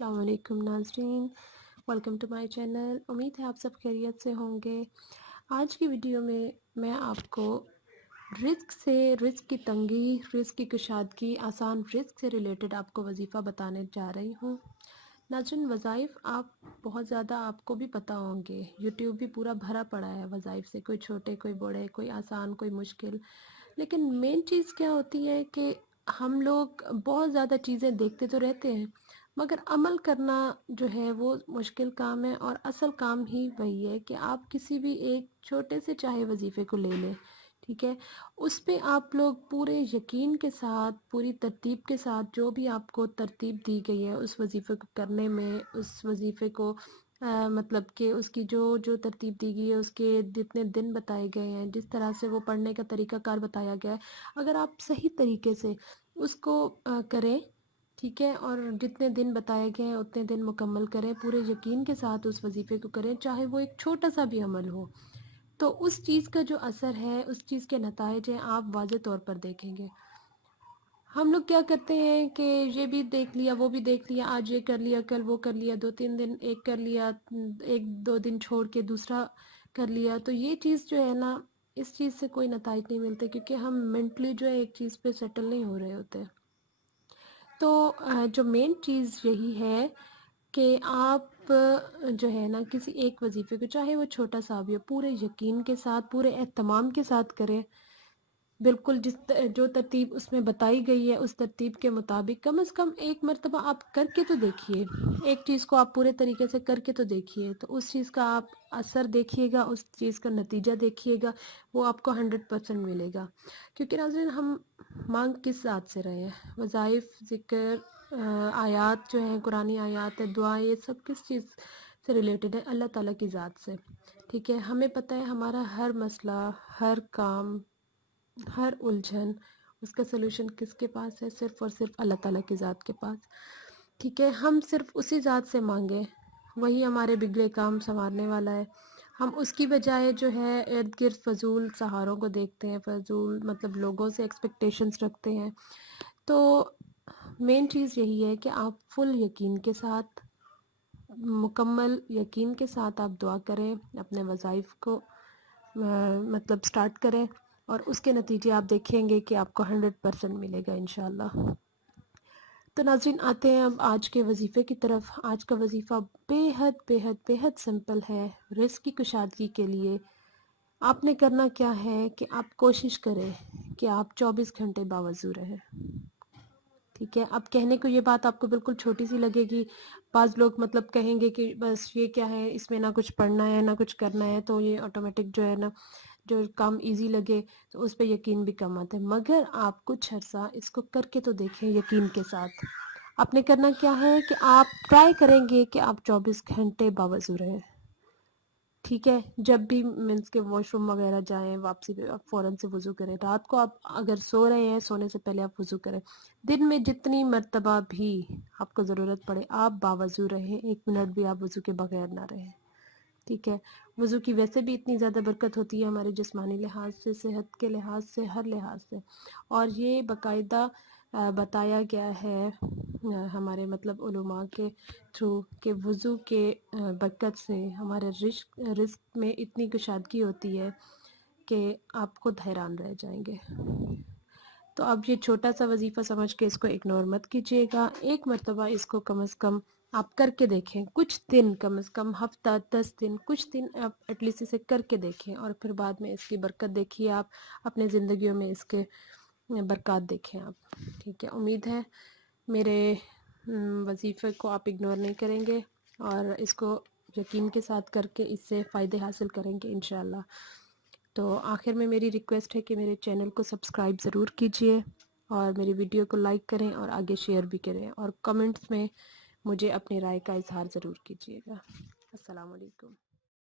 السلام علیکم ناظرین، ویلکم ٹو مائی چینل۔ امید ہے آپ سب خیریت سے ہوں گے۔ آج کی ویڈیو میں آپ کو رزق کی تنگی، رزق کی کشادگی، آسان رزق سے ریلیٹڈ آپ کو وظیفہ بتانے جا رہی ہوں۔ ناظرین، وظائف بہت زیادہ آپ کو بھی پتہ ہوں گے، یوٹیوب بھی پورا بھرا پڑا ہے وظائف سے، کوئی چھوٹے کوئی بڑے، کوئی آسان کوئی مشکل۔ لیکن مین چیز کیا ہوتی ہے کہ ہم لوگ بہت زیادہ چیزیں دیکھتے تو رہتے ہیں، مگر عمل کرنا جو ہے وہ مشکل کام ہے، اور اصل کام ہی وہی ہے کہ آپ کسی بھی ایک چھوٹے سے چاہے وظیفے کو لے لیں، ٹھیک ہے، اس پہ آپ لوگ پورے یقین کے ساتھ، پوری ترتیب کے ساتھ، جو بھی آپ کو ترتیب دی گئی ہے اس وظیفے کو کرنے میں، اس وظیفے کو مطلب کہ اس کی جو ترتیب دی گئی ہے، اس کے جتنے دن بتائے گئے ہیں، جس طرح سے وہ پڑھنے کا طریقہ کار بتایا گیا ہے، اگر آپ صحیح طریقے سے اس کو کریں، ٹھیک ہے، اور جتنے دن بتائے گئے ہیں اتنے دن مکمل کریں، پورے یقین کے ساتھ اس وظیفے کو کریں، چاہے وہ ایک چھوٹا سا بھی عمل ہو، تو اس چیز کا جو اثر ہے، اس چیز کے نتائج ہیں، آپ واضح طور پر دیکھیں گے۔ ہم لوگ کیا کرتے ہیں کہ یہ بھی دیکھ لیا، وہ بھی دیکھ لیا، آج یہ کر لیا، کل وہ کر لیا، 2-3 دن ایک کر لیا، 1-2 دن چھوڑ کے دوسرا کر لیا، تو یہ چیز جو ہے نا، اس چیز سے کوئی نتائج نہیں ملتے، کیونکہ ہم مینٹلی جو ہے ایک چیز پہ سیٹل نہیں ہو رہے ہوتے۔ تو جو مین چیز یہی ہے کہ آپ جو ہے نا کسی ایک وظیفے کو، چاہے وہ چھوٹا سا بھی ہو، پورے یقین کے ساتھ، پورے اہتمام کے ساتھ کریں، بالکل جو ترتیب اس میں بتائی گئی ہے اس ترتیب کے مطابق، کم از کم ایک مرتبہ آپ کر کے تو دیکھیے، ایک چیز کو آپ پورے طریقے سے کر کے تو دیکھیے، تو اس چیز کا آپ اثر دیکھیے گا، اس چیز کا نتیجہ دیکھیے گا، وہ آپ کو 100% ملے گا۔ کیونکہ ناظرین، ہم مانگ کس ذات سے رہے ہیں؟ وظائف، ذکر، آیات جو ہیں، قرآنی آیات ہے، دعا، یہ سب کس چیز سے ریلیٹڈ ہے؟ اللہ تعالیٰ کی ذات سے، ٹھیک ہے۔ ہمیں پتہ ہے ہمارا ہر مسئلہ، ہر کام، ہر الجھن، اس کا سلوشن کس کے پاس ہے؟ صرف اور صرف اللہ تعالیٰ کی ذات کے پاس، ٹھیک ہے۔ ہم صرف اسی ذات سے مانگیں، وہی ہمارے بگڑے کام سنوارنے والا ہے۔ ہم اس کی بجائے جو ہے ارد گرد فضول سہاروں کو دیکھتے ہیں، فضول مطلب لوگوں سے ایکسپیکٹیشنز رکھتے ہیں۔ تو مین چیز یہی ہے کہ آپ فل یقین کے ساتھ، مکمل یقین کے ساتھ آپ دعا کریں، اپنے وظائف کو مطلب سٹارٹ کریں، اور اس کے نتیجے آپ دیکھیں گے کہ آپ کو 100% ملے گا انشاءاللہ۔ تو ناظرین، آتے ہیں اب آج کے وظیفے کی طرف۔ آج کا وظیفہ بے حد بے حد بے حد سمپل ہے۔ رزق کی کشادگی کے لیے آپ نے کرنا کیا ہے کہ آپ کوشش کریں کہ آپ 24 گھنٹے باوضو رہیں، ٹھیک ہے۔ اب کہنے کو یہ بات آپ کو بالکل چھوٹی سی لگے گی، بعض لوگ مطلب کہیں گے کہ بس یہ کیا ہے، اس میں نہ کچھ پڑھنا ہے نہ کچھ کرنا ہے، تو یہ آٹومیٹک جو ہے نا، جو کام ایزی لگے تو اس پہ یقین بھی کم آتا ہے، مگر آپ کچھ عرصہ اس کو کر کے تو دیکھیں یقین کے ساتھ۔ آپ نے کرنا کیا ہے کہ آپ ٹرائی کریں گے کہ آپ 24 گھنٹے باوضو رہیں، ٹھیک ہے۔ جب بھی مینس کے واش روم وغیرہ جائیں، واپسی پہ آپ فوراً سے وضو کریں، رات کو آپ اگر سو رہے ہیں، سونے سے پہلے آپ وضو کریں، دن میں جتنی مرتبہ بھی آپ کو ضرورت پڑے آپ باوضو رہیں، 1 منٹ بھی آپ وضو کے بغیر نہ رہیں، ٹھیک ہے۔ وضو کی ویسے بھی اتنی زیادہ برکت ہوتی ہے ہمارے جسمانی لحاظ سے، صحت کے لحاظ سے، ہر لحاظ سے، اور یہ باقاعدہ بتایا گیا ہے ہمارے مطلب علماء کے تھرو کہ وضو کے برکت سے ہمارے رزق میں اتنی کشادگی ہوتی ہے کہ آپ خود حیران رہ جائیں گے۔ تو اب یہ چھوٹا سا وظیفہ سمجھ کے اس کو اگنور مت کیجیے گا، ایک مرتبہ اس کو کم از کم آپ کر کے دیکھیں، کچھ دن، کم از کم ہفتہ، 10 دن، کچھ دن آپ ایٹ لیسٹ اسے کر کے دیکھیں، اور پھر بعد میں اس کی برکت دیکھیے، آپ اپنے زندگیوں میں اس کے برکات دیکھیں آپ، ٹھیک ہے۔ امید ہے میرے وظیفے کو آپ اگنور نہیں کریں گے، اور اس کو یقین کے ساتھ کر کے اس سے فائدے حاصل کریں گے انشاءاللہ۔ تو آخر میں میری ریکویسٹ ہے کہ میرے چینل کو سبسکرائب ضرور کیجئے، اور میری ویڈیو کو لائک کریں، اور آگے شیئر بھی کریں، اور کمنٹس میں مجھے اپنی رائے کا اظہار ضرور کیجیے گا۔ السلام علیکم۔